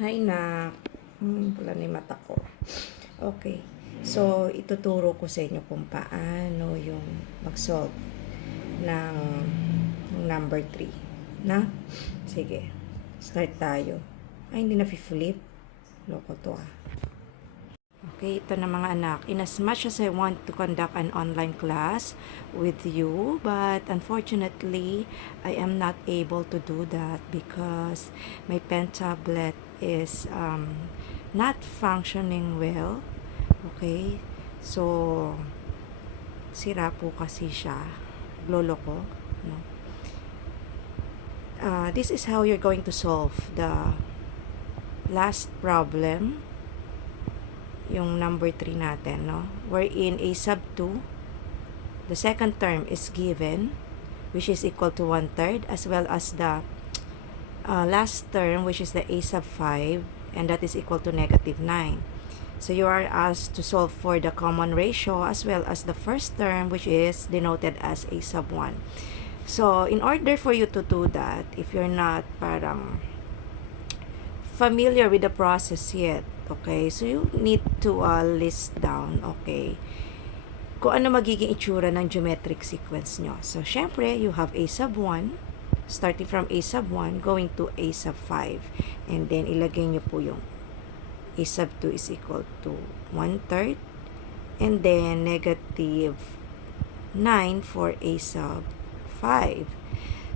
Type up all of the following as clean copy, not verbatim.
Hi, nak. Pula na yung mata ko. Okay. So, ituturo ko sa inyo kung paano yung mag-solve ng number 3. Na? Sige. Start tayo. Ay, hindi na flip. Loko to ah. Okay, ito na mga anak. In as much as I want to conduct an online class with you, but unfortunately, I am not able to do that because my pen tablet is not functioning well. Okay, so sira po kasi siya. Lolo ko. No? This is how you're going to solve the last problem, yung number 3 natin, no? Wherein a sub 2, the second term is given, which is equal to 1/3, as well as the last term, which is the a sub 5, and that is equal to -9. So you are asked to solve for the common ratio as well as the first term, which is denoted as a sub 1. So in order for you to do that, if you're not parang familiar with the process yet, okay, so you need to list down, okay, kung ano magiging itsura ng geometric sequence nyo. So, syempre, you have a sub 1, starting from a sub 1, going to a sub 5. And then, ilagay nyo po yung a sub 2 is equal to 1/3. And then, -9 for a sub 5.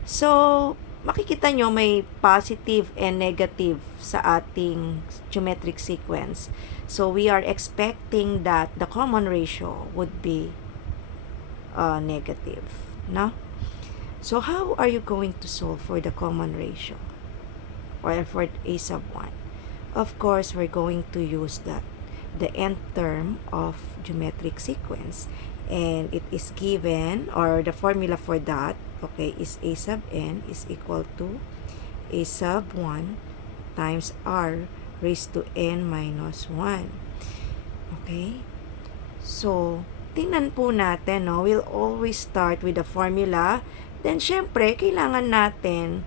So, makikita nyo may positive and negative sa ating geometric sequence. So, we are expecting that the common ratio would be negative. No? So, how are you going to solve for the common ratio? Or for a sub 1? Of course, we're going to use the nth term of geometric sequence. And it is given, or the formula for that, okay, is a sub n is equal to a sub 1 times r raised to n minus 1. Okay? So, tingnan po natin, no? We'll always start with the formula. Then, syempre, kailangan natin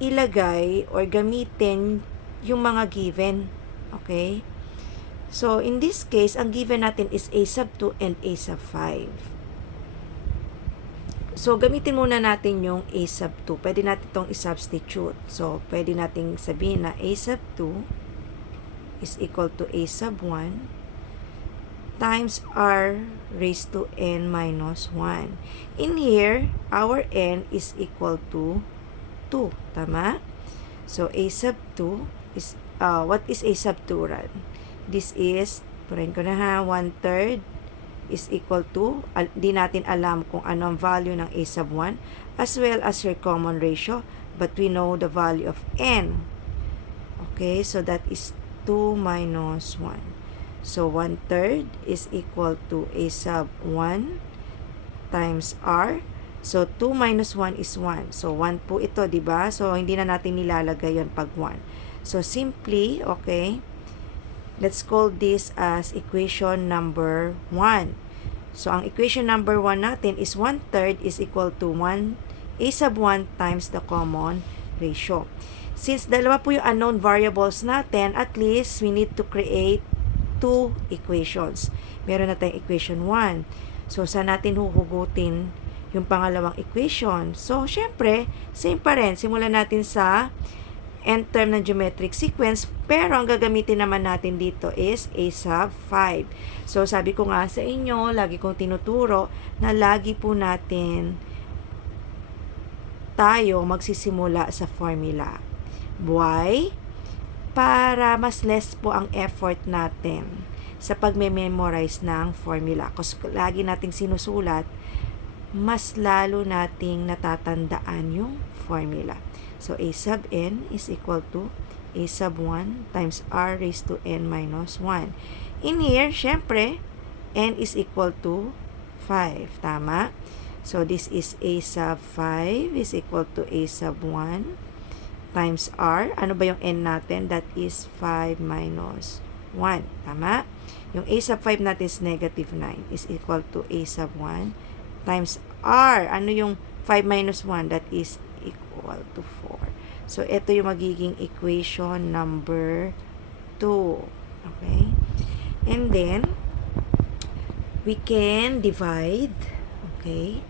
ilagay or gamitin yung mga given. Okay? So, in this case, ang given natin is a sub 2 and a sub 5. So, gamitin muna natin yung a sub 2. Pwede natin itong i-substitute. So, pwede natin sabihin na a sub 2 is equal to a sub 1 times r raised to n minus 1. In here, our n is equal to 2. Tama? So, a sub 2 is, what is a sub 2, Ran? This is, purahin ko na ha, 1/3 is equal to, di natin alam kung ano ang value ng a sub 1, as well as your common ratio, but we know the value of n. Okay, so that is 2 minus 1. So, 1/3 is equal to a sub 1 times r. So, 2 minus 1 is 1. So, 1 po ito, di ba? So, hindi na natin nilalagay yon pag 1. So, simply, okay, let's call this as equation number 1. So, ang equation number 1 natin is 1/3 is equal to 1 a sub 1 times the common ratio. Since dalawa po yung unknown variables natin, at least we need to create 2 equations. Meron na tayong equation 1. So, saan natin huhugutin yung pangalawang equation? So, syempre, same pa rin. Simulan natin sa nth term ng geometric sequence, pero ang gagamitin naman natin dito is a sub 5. So, sabi ko nga sa inyo, lagi kong tinuturo na lagi po natin tayo magsisimula sa formula. Why? Para mas less po ang effort natin sa pagme-memorize ng formula. Kasi lagi nating sinusulat, mas lalo nating natatandaan yung formula. So, a sub n is equal to a sub 1 times r raised to n minus 1. In here, syempre, n is equal to 5. Tama? So, this is a sub 5 is equal to a sub 1 times r. Ano ba yung n natin? That is 5 minus 1. Tama? Yung a sub 5 natin is -9 is equal to a sub 1 times r. Ano yung 5 minus 1? That is equal to 4. So, ito yung magiging equation number 2. Okay? And then, we can divide, okay,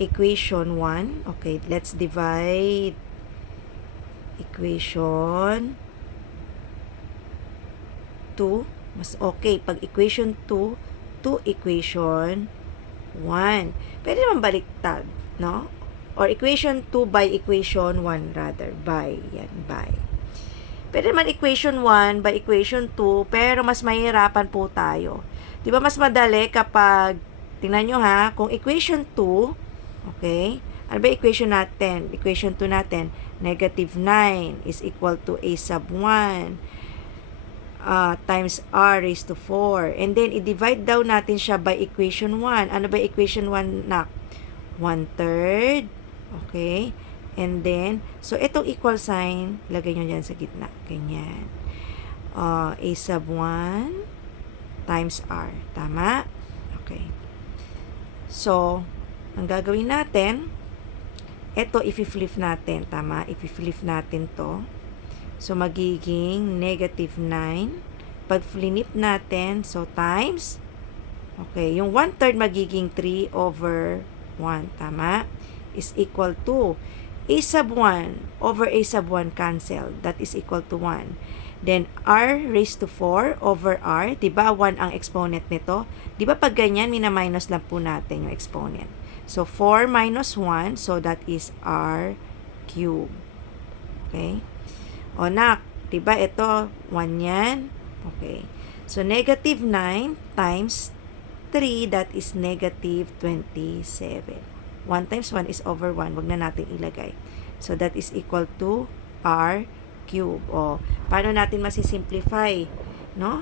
equation 1. Okay, let's divide equation 2. Mas okay, pag equation 2 to equation 1. Pwede naman baliktad, no? Or equation 2 by equation 1 rather. By. Yan, by. Pwede naman equation 1 by equation 2, pero mas mahirapan po tayo. Di ba mas madali kapag, tingnan nyo ha, kung equation 2, okay, ano ba equation natin? Equation 2 natin, negative 9 is equal to a sub 1 times r raised to 4. And then, i-divide daw natin siya by equation 1. Ano ba equation 1 na? 1/3. Okay? And then, so itong equal sign, lagay nyo dyan sa gitna. Ganyan. A sub 1 times r. Tama? Okay. So, ang gagawin natin, ito i-flip natin. Tama? I-flip natin to. So, magiging negative 9. Pag flip natin, so times, okay, yung 1/3 magiging 3 over 1. Tama? Is equal to a sub 1 over a sub 1 cancel. That is equal to 1. Then, r raised to 4 over r. Diba 1 ang exponent nito? Diba pag ganyan, mina-minus lang po natin yung exponent. So, 4 minus 1. So, that is r cube. Okay? O, nak, diba ito, 1 yan? Okay. So, negative 9 times 3, that is negative 27. 1 times 1 is over 1. Wag na natin ilagay. So, that is equal to r cube. O, paano natin masisimplify? No?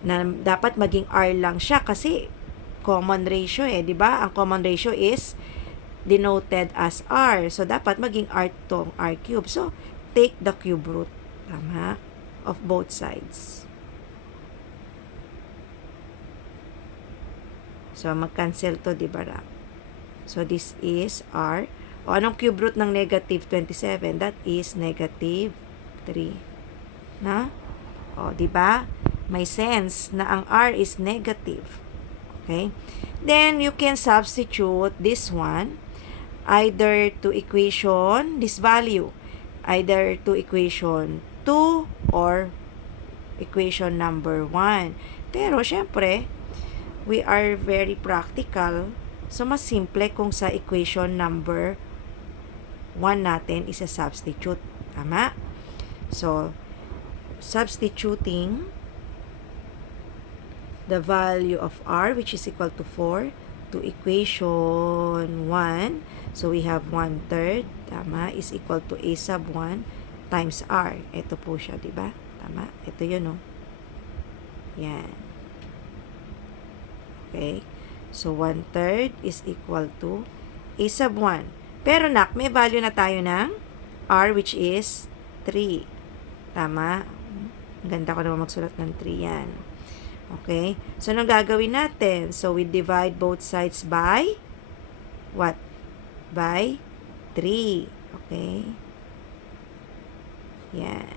Na dapat maging r lang siya kasi common ratio eh, di ba? Ang common ratio is denoted as r. So, dapat maging r tong r cube. So, take the cube root. Tama? Of both sides. So, mag-cancel to, di ba? So, this is r. O, anong cube root ng negative 27? That is negative 3. Na? O, di ba? May sense na ang r is negative. Okay? Then, you can substitute this one either to equation, this value, either to equation 2 or equation number 1. Pero, syempre, we are very practical. So, mas simple kung sa equation number 1 natin isa substitute. Tama? So, substituting the value of r, which is equal to 4, to equation 1. So, we have 1/3, tama, is equal to a sub 1 times r. Ito po siya, di ba? Tama? Ito yun, no? Yan. Okay? So, 1/3 is equal to a sub 1. Pero, nak, may value na tayo ng r, which is 3. Tama? Ang ganda ko naman magsulat ng 3 yan. Okay? So, anong gagawin natin? So, we divide both sides by what? By 3. Okay? Yan.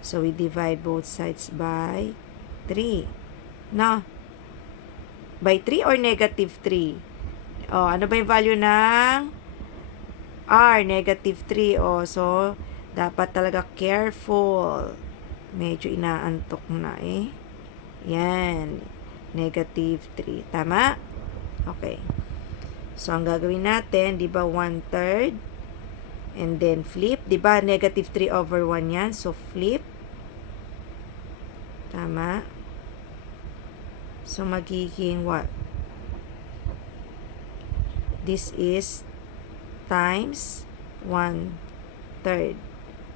So, we divide both sides by 3. No? By 3 or negative 3? O, ano ba yung value ng r? Negative 3. O, so, dapat talaga careful. Medyo inaantok na eh. Yan. Negative 3. Tama? Okay. So, ang gagawin natin, di ba, 1/3. And then, flip. Di ba, negative 3 over 1 yan. So, flip. Tama? So, magiging what? This is times 1/3.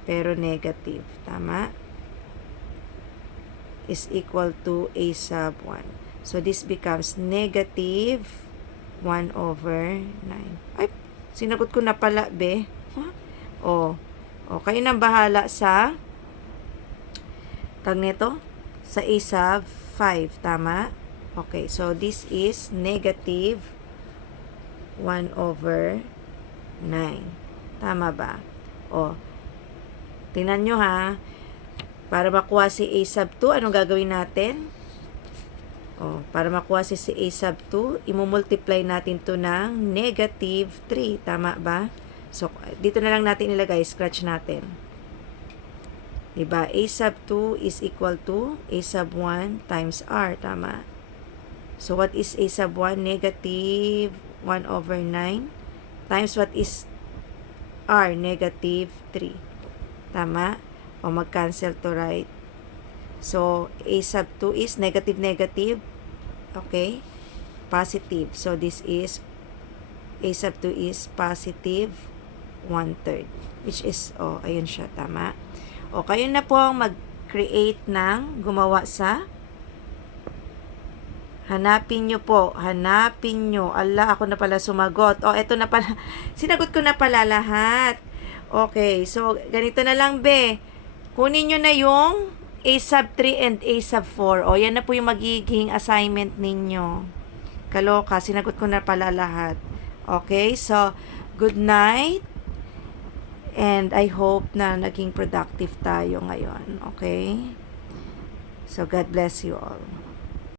Pero negative. Tama? Is equal to a sub 1. So, this becomes negative 1 over 9. Ay, sinagot ko na pala, be. Huh? O, kayo nang bahala sa tag nito? Sa a sub 5. Tama? Okay, so this is negative 1 over 9. Tama ba? O, Tingnan nyo ha. Para makuha si a sub 2, anong gagawin natin? Para makuha si a sub 2, imumultiply natin to ng negative 3. Tama ba? So, dito na lang natin ilagay. Scratch natin. Diba? A sub 2 is equal to a sub 1 times r. Tama? So, what is a sub 1? Negative 1 over 9 times what is r? Negative 3. Tama? O mag-cancel to right. So, a sub 2 is negative, negative. Okay? Positive. So, this is a sub 2 is positive 1/3. Which is, ayun siya. Tama? O, kayo na po ang mag-create ng gumawa sa hanapin nyo po. Hanapin nyo. Ala, ako na pala sumagot. Eto na pala. Sinagot ko na pala lahat. Okay. So, ganito na lang, be. Kunin nyo na yung a sub 3 and a sub 4. Yan na po yung magiging assignment ninyo. Kaloka. Sinagot ko na pala lahat. Okay. So, good night. And I hope na naging productive tayo ngayon. Okay. So, God bless you all.